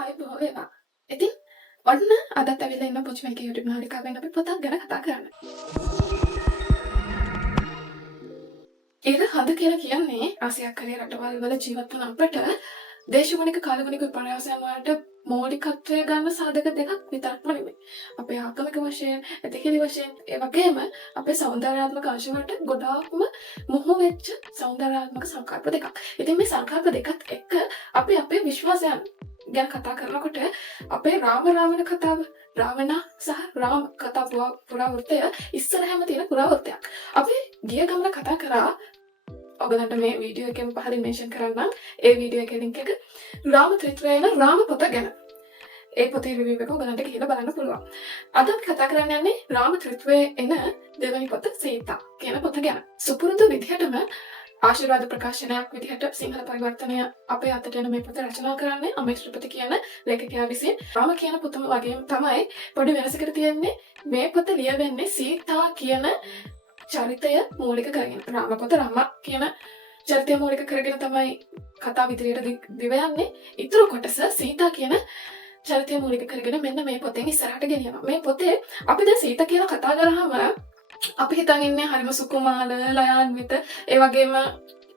ආයුබෝවන් වේවා. ඉතින් ඔන්න අදත් ඇවිල්ලා ඉන්න පුංචි මේකේ YouTube නාලිකාවෙන් අපි පොතක් ගැන කතා කරන්න. ඉර හද කියලා කියන්නේ ආසියාකරයේ රටවල් වල ජීවත් වන අපට දේශගුණික කාලගුණික විපර්යාසයන් වලට මූලිකත්වය ගන්න සාධක දෙකක් විතරක්ම නෙමෙයි. අපේ ආගමික වශයෙන්, ඇතිකිලි වශයෙන්, ඒ වගේම අපේ සෞන්දර්යාත්මක අංශ වලට ගොඩාක්ම මුහු වෙච්ච සෞන්දර්යාත්මක සංකල්ප දෙකක්. ඉතින් මේ සංකල්ප දෙකත් එක්ක අපි අපේ විශ්වාසයන් ගැන කතා කරනකොට අපේ රාවණ කතාව රාවණ සහ රාම කතා පුරාවෘත්තය ඉස්සරහම තියෙන පුරාවෘත්තයක්. අපි ගිය ගමන කතා කරා ඔයගලන්ට මේ වීඩියෝ එකෙන් පහලින් මෙන්ෂන් කරන්නම්. ඒ වීඩියෝ එකේ ලින්ක් එක රාම ත්‍රිත්වයේන රාම පොත ගැන. ඒ පොතේ රිවිව් එක ඔයගලන්ට ගිහලා බලන්න පුළුවන්. අද අපි කතා කරන්න යන්නේ රාම ත්‍රිත්වයේ එන දෙවැනි පොත සීතා කියන පොත ගැන. සුපුරුදු විදිහටම ආශිර්වාද ප්‍රකාශනයක් විදිහට සිංහල පරිවර්තනය අපේ අතට එන මේ පොත රචනා කරන්නේ අමේෂ් ත්‍රිපති කියන ලේඛකයා විසින්. රාම කියන පොතම වගේම තමයි පොඩි වෙනසකට තියෙන්නේ. මේ පොත ලියවෙන්නේ සීතා කියන චරිතය මූලික කරගෙන. රාම පොත රාම කියන චරිතය මූලික කරගෙන තමයි කතාව ඉදිරියට දිව යන්නේ. ඊටු කොටස සීතා කියන චරිතය මූලික කරගෙන මෙන්න මේ පොතෙන් ඉස්සරහට ගෙනියනවා. මේ පොතේ අපි දැන් සීතා කියලා කතා කරාම අපි හිතන් ඉන්නේ හරිම සුකුමාල, ලයාන්විත, ඒ වගේම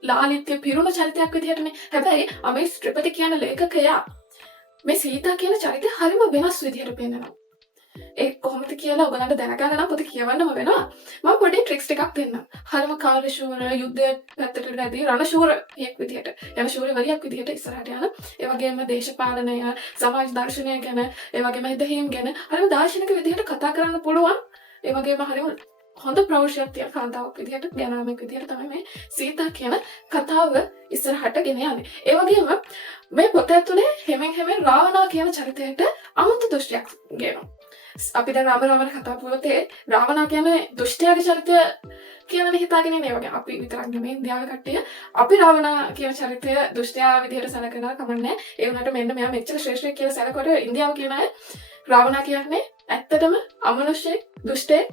ලාලිත්‍ය පිරුණු චරිතයක් විදිහටනේ. හැබැයි අමේෂ් ත්‍රිපති කියන ලේඛකයා මේ සීතා කියන චරිතය හරිම වෙනස් විදිහට පෙන්නනවා. ඒ කොහොමද කියලා ඔයගලන්ට දැනගන්න නම් පොත කියවන්නම වෙනවා. මම පොඩි ට්‍රික්ස් ටිකක් දෙන්නම්. හරිම කාර්යශූර, යුද්ධය පැත්තට නැදී රණශූරයෙක් විදිහට, යනශූරවරියක් විදිහට ඉස්සරහට යන, ඒ වගේම දේශපාලනය, සමාජ දර්ශනය ගැන, ඒ වගේම හිතහිම් ගැන හරිම දාර්ශනික විදිහට කතා කරන්න පුළුවන්. ඒ වගේම හරිම හොඳ ප්‍රෞෂයක් තියෙන කාන්තාවක් විදිහට, ඥානාත්මක විදිහට තමයි මේ සීතා කියන කතාව ඉස්සරහට ගෙන යන්නේ. ඒ වගේම මේ පොත ඇතුලේ හැමෙන් රාවණා කියන චරිතයට අමුතු දෘෂ්ටියක් ගේනවා. අපි දැන් රාම කතා පුවතේ රාවණා කියන්නේ දුෂ්ටයාගේ චරිතය කියලානේ හිතාගෙන ඉන්නේ. වගේ අපි විතරක් නෙමෙයි ඉන්දියාවේ කට්ටිය අපි රාවණා කියන චරිතය දුෂ්ටයා විදිහට සැලකනවා කමන්නේ. ඒ වුණාට මෙන්න මෙයා මෙච්චර ශ්‍රේෂ්ඨ කියලා සැලකොට ඉන්දියාව කියන අය රාවණා කියන්නේ ඇත්තටම අමනුෂ්‍යෙක්, දුෂ්ටයෙක්,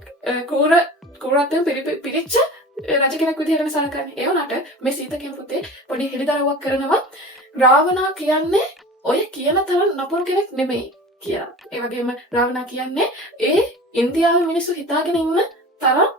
කෝරත්වයෙන් පිරිච්ච රජ කෙනෙක් විදිහටම සැලකන්නේ. ඒ වුණාට මේ සීතා කියන පොතේ පොඩි හෙළිදරව්වක් කරනවා රාවණා කියන්නේ ඔය කියන තරම් නපුරු කෙනෙක් නෙමෙයි කියලා. ඒ වගේම රාවණා කියන්නේ ඒ ඉන්දියාවේ මිනිස්සු හිතාගෙන ඉන්න තරම්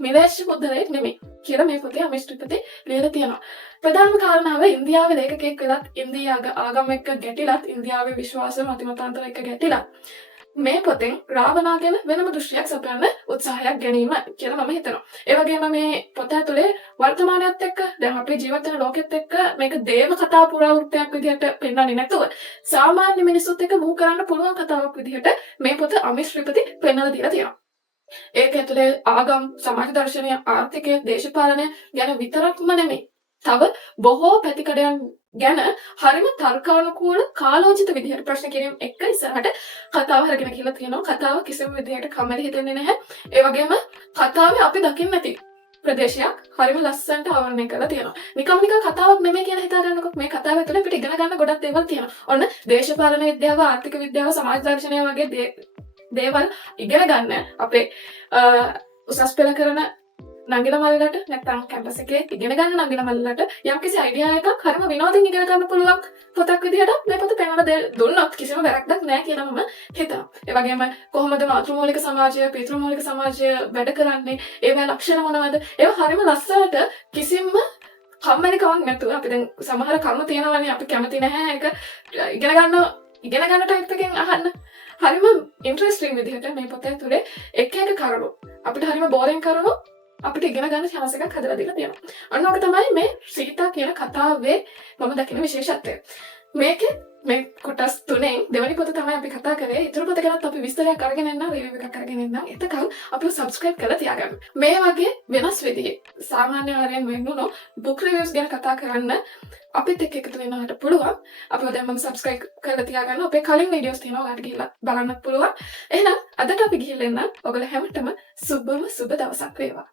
මිලේච්ඡ පුද්ගලයෙක් නෙමෙයි කියලා මේ පොතේ අමේෂ් ත්‍රිපති ලියලා තියෙනවා. ප්‍රධානම කාරණාව ඉන්දියාවේ ලේඛකයෙක් වෙලත්, ඉන්දියාව ආගම එක්ක ගැටිලත්, ඉන්දියාවේ විශ්වාස මතිමතාන්තර එක්ක ගැටිලත් මේ පොතෙන් රාවණා ගැන වෙනම දෘෂ්ටියක් සපයන්න උත්සාහයක් ගැනීම කියලා මම හිතනවා. ඒ වගේම මේ පොත ඇතුලේ වර්තමානයත් එක්ක දැන් අපේ ජීවත් වෙන ලෝකෙත් එක්ක මේක දේව කතා පුරාවෘත්තයක් විදිහට පෙන්වන්නේ නැතුව සාමාන්‍ය මිනිස්සුත් එක්ක මුහු කරන්න පුළුවන් කතාවක් විදිහට මේ පොත අමේෂ් ත්‍රිපති පෙන්වලා දීලා තියෙනවා. ඒක ඇතුලේ ආගම්, සමාජ දර්ශනය, ආර්ථිකය, දේශපාලනය ගැන විතරක්ම නෙමෙයි. තව බොහෝ පැතිකඩයන් ගැන හරිම තර්කානුකූල කාලෝචිත විදිහට ප්‍රශ්න කිරීම එක්ක ඉස්සරහට කතාව හරගෙන කියලා තියෙනවා. කතාව කිසිම විදිහකට කමැලි හිතෙන්නේ නැහැ. ඒ වගේම කතාවේ අපි දකින්න නැති ප්‍රදේශයක් හරිම ලස්සනට ආවරණය කරලා තියෙනවා. නිකම් කතාවක් නෙමෙයි කියලා හිතාගන්නකො. මේ කතාව ඇතුලේ අපිට ඉගෙන ගන්න ගොඩක් දේවල් තියෙනවා. ඔන්න දේශපාලන විද්‍යාව, ආර්ථික විද්‍යාව, සමාජ දර්ශනය වගේ දේවල් ඉගෙන ගන්න අපේ උසස් පෙළ කරන නංගිල මල්ලට නැත්නම් කැම්පස් එකේ ඉගෙන ගන්න නංගිල මල්ලට යම්කිසි අයිඩියා එකක් හරිම විනෝදෙන් ඉගෙන ගන්න පුළුවන් පොතක් විදිහට මේ පොත පෙන්වලා දුන්නොත් කිසිම වැරද්දක් නැහැ කියලා මම හිතනවා. ඒ වගේම කොහොමද මාතෘමූලික සමාජය, පිතෘමූලික සමාජය වැඩ කරන්නේ, ඒවා ලක්ෂණ මොනවද? ඒවා හරිම ලස්සනට කිසිම කම්මැලිකමක් නැතුව අපි දැන් සමහර කර්ම තියෙනවානේ අපි කැමති නැහැ ඒක ඉගෙන ගන්න ටයිප් එකෙන් අහන්න. හරිම ඉන්ටරෙස්ටිං විදිහට මේ පොත ඇතුලේ එක කරුණු අපිට හරිම බෝරින් කරුණු අපිට ඉගෙන ගන්න chance එකක් හදලා දීලා තියෙනවා. අන්න ඔක තමයි මේ සීතා කියන කතාවේ මම දකින විශේෂත්වය. මේකේ මේ කොටස් තුනෙන් දෙවැනි පොත තමයි අපි කතා කරේ. ඊටු පොත ගැනත් අපි විස්තරයක් අරගෙන එන්නම්, රිවිව් එකක් අරගෙන එන්නම්. එතකල් අපිව subscribe කරලා තියාගන්න. මේ වගේ වෙනස් විදිහේ සාමාන්‍ය ආරයන් වෙන්නුනෝ book reviews ගැන කතා කරන්න අපිත් එක්ක එකතු වෙන්නට පුළුවන්. අපිව දැන් මම subscribe කරලා තියාගන්න. අපේ කලින් වීඩියෝස් තියෙනවා. ඔයාලට ගිහිල්ලා බලන්නත් පුළුවන්. එහෙනම් අදට අපි ගිහිල්ලා එන්න. ඔයගොල්ලෝ හැමතෙම සුබම සුබ දවසක් වේවා.